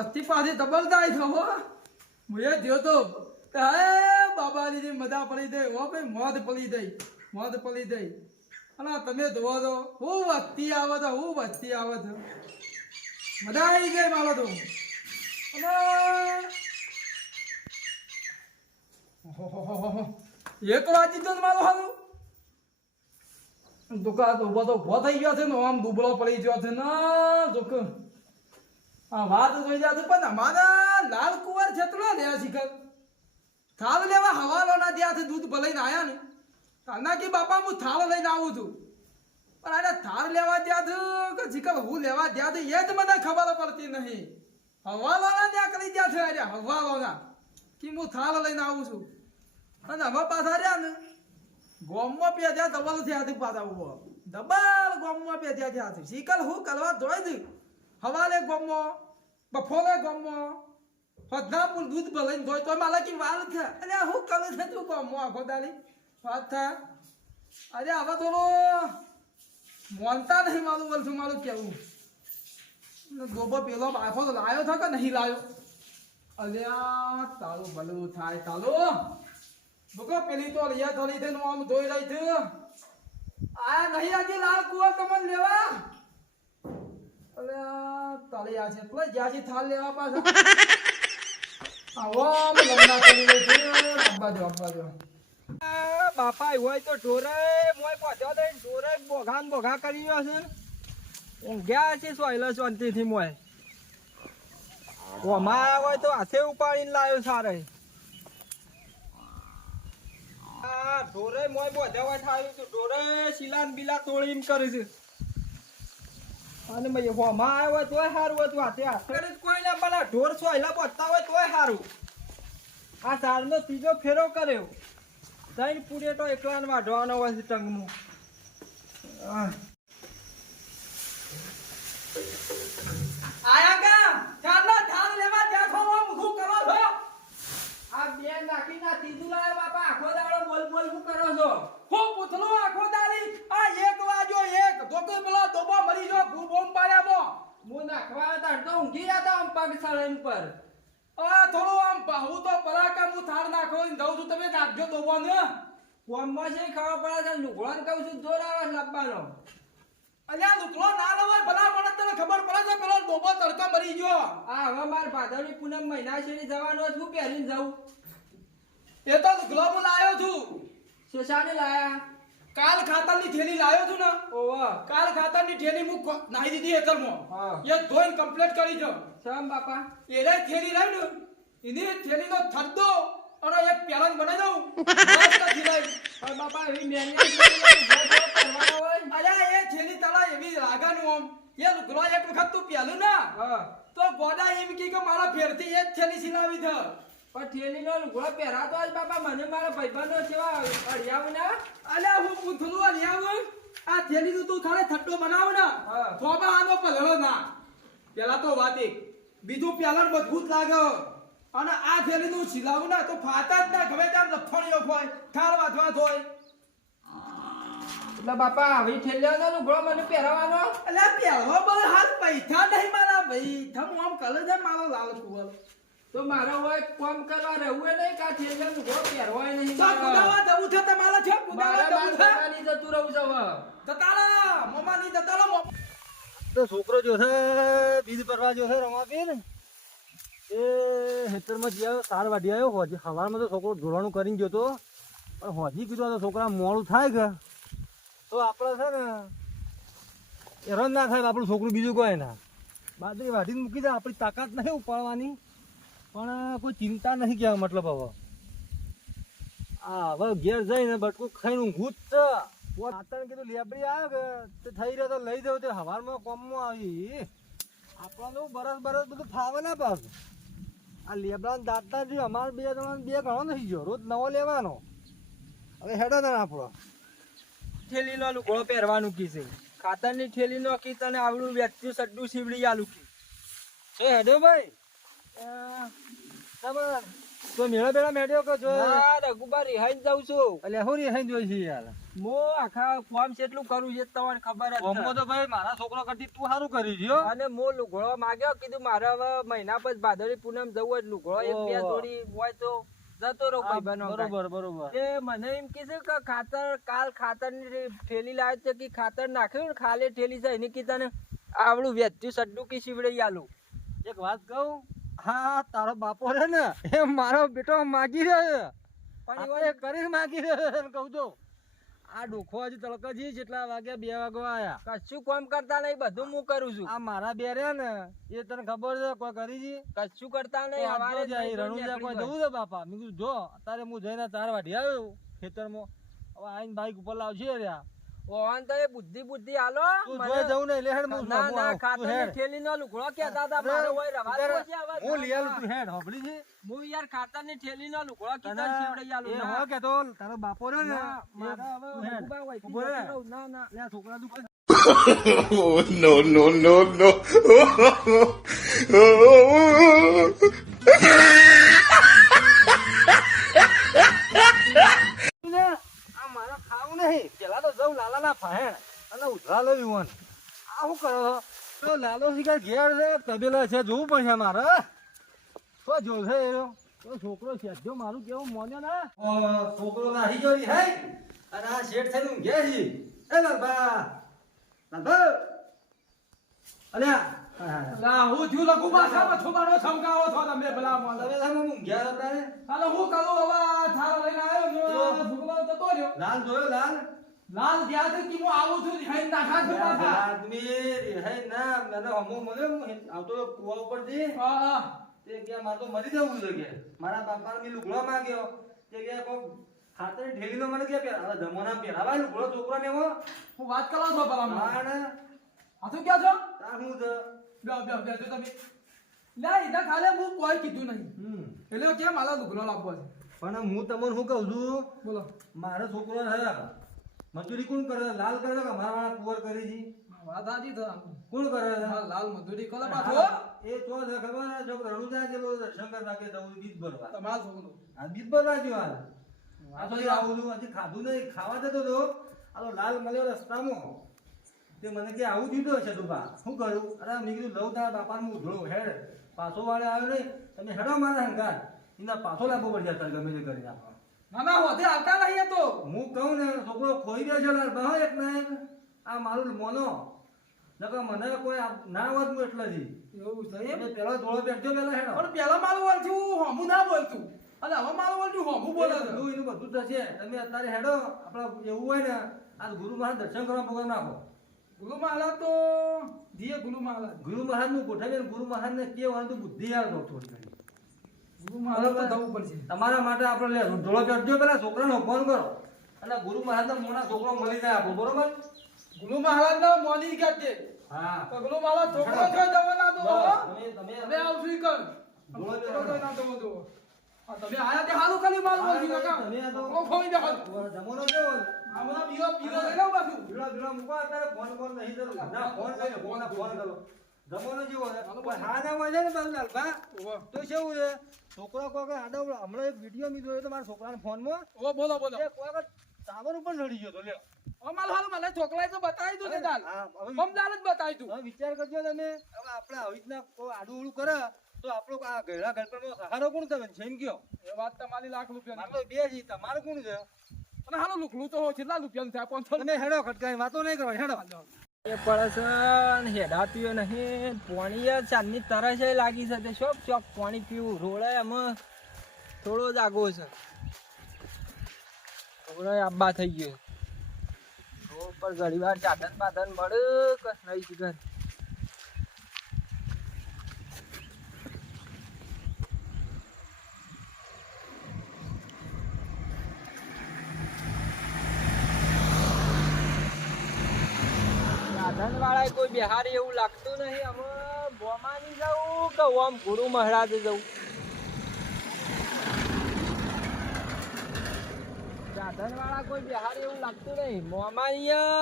વસ્તી પાછી તબલતાય છે હો, હું. થયો તો હે બાબાની જે મજા પડી દઈ હો ભાઈ મોત પડી દઈ મોત પડી દઈ અને તમે ધોવો તો, હું વસ્તી આવે છે, હું વસ્તી આવે છે. મજા આવી ગઈ મારો તો. એક વાંચી તો મારો હાલું દુકાન તો ઊભો તો ઊભો થઈ ગયો છે ને, આમ દુબળો પડી ગયો છે ને દુક આ વાત જોઈ જાય પણ અમારા લાલ કુંવર છેતલો લે શિખર. થાળ લેવા હવાલો ના ત્યાંથી દૂધ ભલાઈને આવ્યા ને. કાના કે બાપા, હું થાળ લઈને આવું છું. પણ આને થાળ લેવા ત્યાંથી કે હું લેવા ત્યાંથી એ જ મને ખબર પડતી નહીં. હવાલો ના ત્યાં કરી ત્યાં છે અરે હવાલો ના કે હું થાળ લઈને આવું છું. અને હવે પાછા રહ્યા ને, ગોમમાં પેજ્યા ડબલ થયા પાછા ઊભો. ડબલ ગોમમાં પેજ્યા થયા શીકલ હું કરવા જોઈ દી હવાલે ગમો બફોરે ગોમમાં પુલ દૂધ ભલાઈને જોઈ તો મારા કી વાલ છે. અરે હું કરે છે તું ગમો આખો દાલી વાત થા. અરે હવે થોડો મોનતા નહીં મારું બોલશું મારું કેવું? ગોબો પેલો બાફો તો લાયો થા કે નહીં લાયો? અલ્યા તારું ભલું થાય, તારું. બકો પેલી તો રિયા થોડી થઈને આમ ધોઈ રહી છું. આ નહીં આજે લાલ કુવા તમને લેવા? અરે તાળી આ છે. પેલા જ્યાંથી થાળ લેવા પાછા. આવો આમ કરી રહી છે. અબ્બા જો અબ્બા જો બાપા હોય તો ઢોરે મોય પહોંચ્યો તો ઢોરે બોઘા બોઘા કરી રહ્યો છે. ઊંઘ્યા છે સોયલો શાંતિથી મોય. ઓમાં હોય તો હાથે ઉપાડીને લાવ્યો સારે. ઢોરે મોય હોય થાયું ઢોરે શીલા ને બીલા તોડી એમ કરે છે. અને ભાઈ હોમાં આવ્યો હોય તોય સારું હોય, તો હાથે હાથે કરી કોઈ ના, પેલા ઢોર સોયલા પહોંચતા હોય તોય સારું. આ સારનો ત્રીજો ફેરો કર્યો. ત્રણ પૂરે તો એકલા વાઢવાનો હોય છે આહ. આયા કા ચાલો થાળ લેવા ત્યાં છો આમ શું કરો છો આ બે નાખી ના ત્રીજું લાવ્યો બાપા આખો દાડો બોલ બોલ શું કરો છો હું પૂછલો આખો દાડી આ એક વાજો એક ધોકો પેલો દોબો મરી ગયો ખૂબ બોમ પાડ્યા હું નાખવા હતા તો ઊંઘી જતા આમ પગ સળન આ થોડું આમ હું તો પરાકા હું થાળ નાખો ને દઉં છું. તમે નાખજો દોબો ને. કોમમાં છે ખાવા પડે છે લુગડાને કહું છું જોર આવે લાવવાનો અલ્યા લુકડો ના લવાય ભલા મને તને ખબર પડે છે પેલો દોબો તડકો મરી ગયો. આ હવે માર ભાદરવી પૂનમ મહિના છે જવાનો છું પહેરીને જાઉં. એ તો લુકડો હું લાયો છું. શેષાને લાયા? કાલ ખાતરની થેલી લાયો છું ને ઓવા. કાલ ખાતરની થેલી હું નાહી દીધી હા. એ ધોઈને કમ્પ્લીટ કરી જો. સમ બાપા. એને થેલી રહી ને એની થેલીનો થડ્ડો અને એક પેલન બનાવી દઉં. પણ બાપા એવી મેની અલ્યા એ થેલી તારા એવી લાગાનું આમ. એ લુગડો એક વખત તું પેલું ના. તો ગોડા એમ કી કે મારા ફેરથી એ જ થેલી સિલાવી છે પણ થેલીનો લુગડો પહેરાતો જ બાપા મને મારા ભાઈબંધો જેવા અડિયાવ ના. અલ્યા હું પૂછલું આ લ્યાવું આ થેલીનું તું ખાલી થટ્ટો બનાવ ના. થોબા આનો પલળો ના. પેલા તો વાત એક બીજું પેલા મજબૂત લાગે. અને આ થેલી નું સિલાવું ના તો ફાતા જ ના. ગમે ત્યાં લફણીઓ હોય ઠાર વાંધવા હોય. એટલે બાપા આવી થેલીનો લુગડો મને પહેરાવાનો? એટલે પહેરવા બળ હાથ પૈસા નહીં મારા ભાઈ. થમ આમ કલર છે મારો લાલ કુવર. તો મારા હોય કોમ કરવા રહેવું નહીં કા થેલીનો લુગડો પહેરવાય નહીં. તો કુદાવા જવું છે તમારા છે? કુદાવા જવું છે? બાર જતું રહું છે હવે. તતાળા મમ્માની તતાળો મમ્મા તો છોકરો જો છે બીજ પરવા જો છે રમાપીર એ હેતરમાં જે આવ્યો તાર વાઢી આવ્યો હોજી. સવારમાં તો છોકરો ધોવાનું કરીને ગયો તો. પણ હોજી કીધું તો છોકરા મોડું થાય કે. તો આપણે છે ને હેરાન ના થાય આપણું છોકરું બીજું કોઈ ના. બાદરી વાઢીને મૂકી દે આપણી તાકાત નહીં ઉપાડવાની. પણ કોઈ ચિંતા નહીં કહેવા મતલબ હવે. આ હવે ઘેર જઈને બટકું ખાઈને ઊંઘું જ છે કીધું, લેબડી આવ્યો કે તે થઈ રહ્યો તો લઈ જવું તે હવારમાં કોમમાં આવી. આપણને તો બરસ બરસ બધું ફાવે ના પાછું. આ લેબડા દાંતના જે અમારે બે જણા બે ઘણો નથી ગયો, રોજ નવો લેવાનો. હવે હેડો ને આપણો. થેલીનો લુગડો પહેરવાનું કીધું ખાતરની થેલીનો કી તને આવડું વેચ્યું, સડ્ડું, સીવડી આલું કી એ હેડો ભાઈ. તો મેળા બેળા મેળ્યો કે જો રઘુબા રિહાઈને જાઉં છું. એટલે હું રિહાઈ જોઈ છે યાર. હું આખા ફોર્મ કેટલું કરું છે તમને ખબર જ ઓમો તો ભાઈ મારા છોકરા કરતી તું સારું કરી છે અને હું લુગડો માગ્યો કીધું મારે હવે મહિના પછી ભાદરવી પૂનમ જવું જ લુગડો એક બે જોડી હોય તો જતો રહો બરોબર બરોબર. એ મને એમ કીધું કે ખાતર કાલ ખાતરની થેલી લાવ્યો છે કે ખાતર નાખ્યું ને ખાલી થેલી છે એની કીધા ને આવડું વેચ્યું સડ્ડું કી શીવડે આલું. એક વાત કહું હા તારો બાપો રે ને એ મારો બેટો માગી રહ્યો પણ એવો એ કરી માગી રહ્યો છે કહું તો આ ડોખો હજી તળકજી જેટલા વાગ્યા બે વાગો આયા. કશું કોમ કરતા નહીં બધું હું કરું છું. આ મારા બે રહ્યા ને એ તને ખબર છે કોઈ કરી જી? કશું કરતા નહીં હવારે જાય, રણુજા કોઈ જવું છે બાપા? મેં કીધું જો અત્યારે હું જઈને ચાર વાઢી આવ્યો ખેતરમાં. હવે આઈને બાઈક ઉપર લાવજે રહ્યા. ઓવાન તો એ બુદ્ધિ બુદ્ધિ આલો તું જોઈ જવું ને એટલે હેડ હું ના ના ખાતર થેલી નો લુગડો કહેતા હતા મારો હોય રવા. છે. હું લઈ આલું, તું હેડ, હોભળી છે? હું યાર ખાતરની થેલી નો લુગડો કીધા શીવડાઈ આલું. એ હો કે તો તારો બાપો રે મારા હવે ઊભો. ના ના લે છોકરા દુકાન Oh, no, no, no, no. ને આ મારે ખાવું નહીં પેલા જઉં ફાહેણ અને ઉધરા લઈ યુવાન આ શું કરો છો? તો લાલો શિકાર ઘેર છે તબેલા છે જોવું પડશે મારે. તો જોશે એ તો છોકરો છે જો મારું કેવું મોને ના. છોકરો નાહી ગયો હે? અને આ શેઠ થઈને ઊંઘે છે એ લાલભા. લાલભા. અલ્યા હા. લા, હું થયું પાછા પાછો મારો છમકાવો છો તમે ભલા મોઢા? તમે સામે ઊંઘ્યા હતા ને હાલો હું કરું હવે? થાર લઈને આવ્યો. છોકરો જતો રહ્યો. લાલ જોયો લાલ? લાલ ગયા છે કે હું આવું છું ખાઈને નાખા છું પાછા. આદમી હે ના મને હમો હું આવતો કુવા ઉપરથી હા, હા. તે કે માર તો મરી જવું છે કે. મારા બાપાને મેં લુગડો માંગ્યો. તે કે કો ખાતર ઢેલીનો મને કે પહેરા જમોના પહેરાવા લુગડો છોકરાને એવો. હું વાત કરવા છો પેલા? માણ. આ શું ક્યાં છો? તા હું છે? બે બે બે તો તમે લે એના ખાલે હું કોઈ કીધું નહીં. એટલે કેમ મારા લુગડો લાવવો છે? પણ હું તમને શું કહું છું? બોલો. મારો છોકરો છે. મજૂરી કોણ કરે? લાલ કરે કે મારા વાળા કુવર કરી વાત સાચી છે કોણ કરે છે? લાલ મજૂરી કરો પાછો. એ તો છે ખબર જો રણુજા બોલ શંકર ના કે તો બીજ ભરવા. તમાર છોકરો આ બીજ ભરવા જો હાલ આ તો એ આવું છું હજી ખાધું નહીં ખાવા દેતો તો આ તો લાલ મળ્યો રસ્તામાં. તે મને કે આવું દીધો છે તું બા શું કરું? અરે મેં કીધું લઉં તારા બાપાનું ઉધળો હેડ. પાછો વાળે આવ્યો નહીં. તમે હેડો મારા હંકાર એના પાછો લાવવો પડશે ગમે તે કરી ના હોતે આવતા નહીં તો. હું કહું ને છોકરો ખોઈ ગયો છે ને બા એક ના આ મારું મોનો. નકર મને કોઈ ના વાત હું એટલે જ. એવું છે એમ? પેલો ધોળો બેઠજો પેલા હેડો. પણ પેલા મારું વળતું હોમું ના બોલતું અને હવે મારું વળતું હોમું બોલે બધું એનું બધું થશે. તમે અત્યારે હેડો આપણે એવું હોય ને આ ગુરુ મહારાજ દર્શન કરવા પ્રોગ્રામ નાખો. ગુરુ મહારાજ તો જીએ ગુરુ મહારાજ. ગુરુ મહારાજનું ગોઠવીએ ગુરુ મહારાજ ને કે તો બુદ્ધિ આવે થોડી ઘણી. ગુરુ મહારાજ તો જવું પડશે તમારા માટે આપણે ધોળો બેઠજો પેલા છોકરાનો ફોન કરો. અને ગુરુ મહારાજ મોના છોકરો મળી જાય આપો બરોબર? ગુરુ મહારાજ નો મોની કાઢે હા. તો ગુરુ છોકરો છે જવા ના દો તમે તમે હવે આવશું કર. બોલો ના દો દો. તમે આયા તે હાલું ખાલી માલ બોલતી નકા તમે આ તો ખોઈ દે હાલ. કેવો આમાં બીજો બીજો લઈ લઉં પાછું. બીડો બીડો મૂકો અત્યારે ફોન કોલ નહીં જરૂર ના ફોન કરો ફોન ફોન કરો. જમાનો જેવો પણ હા ના હોય ને બાબુ લાલભા તો કેવું છે? છોકરો કોઈ આડો હમણાં એક વીડિયો મેં જોયો તો મારા છોકરાના ફોનમાં. ઓહો, બોલો બોલો. એ વખત ટાવર ઉપર ચડી ગયો તો લ્યો. અમાર હાલ મને છોકરાએ તો બતાવી દો ને દાલ જ બતાવી દઉં હવે વિચાર કરજો તમે. હવે આપણે આવી રીતના કોઈ આડું કરે તો આપણો આ ગયડા ગળપણનો સહારો કોણ થવે છે એમ કયો. એ વાત તમારી લાખ રૂપિયા મારે તો બે જ તમારું કોણ છે? અને હાલો લુકડું તો કેટલા રૂપિયાનું થાય? પાંચસો તમે હેડો ખટકાઈ વાતો નહીં કરો હેડો. એ પડે છે હેડાતીઓ નહીં. પાણી ચાંદની તરસ લાગી છે તે શોપ પાણી પીવું. રોડે એમાં થોડો જ આગો છે. રોડે થઈ ગયો. રોડ પર ઘણી વાર ચાદન બાદન મળે કસ નહીં વાળા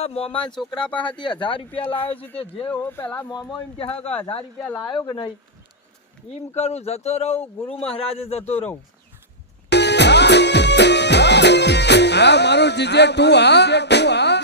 મોમાન છોકરા પાસેથી હજાર રૂપિયા લાવ્યો છે. તે જે હો પેલા મોમો એમ કહે કે હજાર રૂપિયા લાવ્યો કે નહીં? એમ કરું જતો રહું ગુરુ મહારાજે જતો રહું. હા મારું જીજે તું હા? તું હા?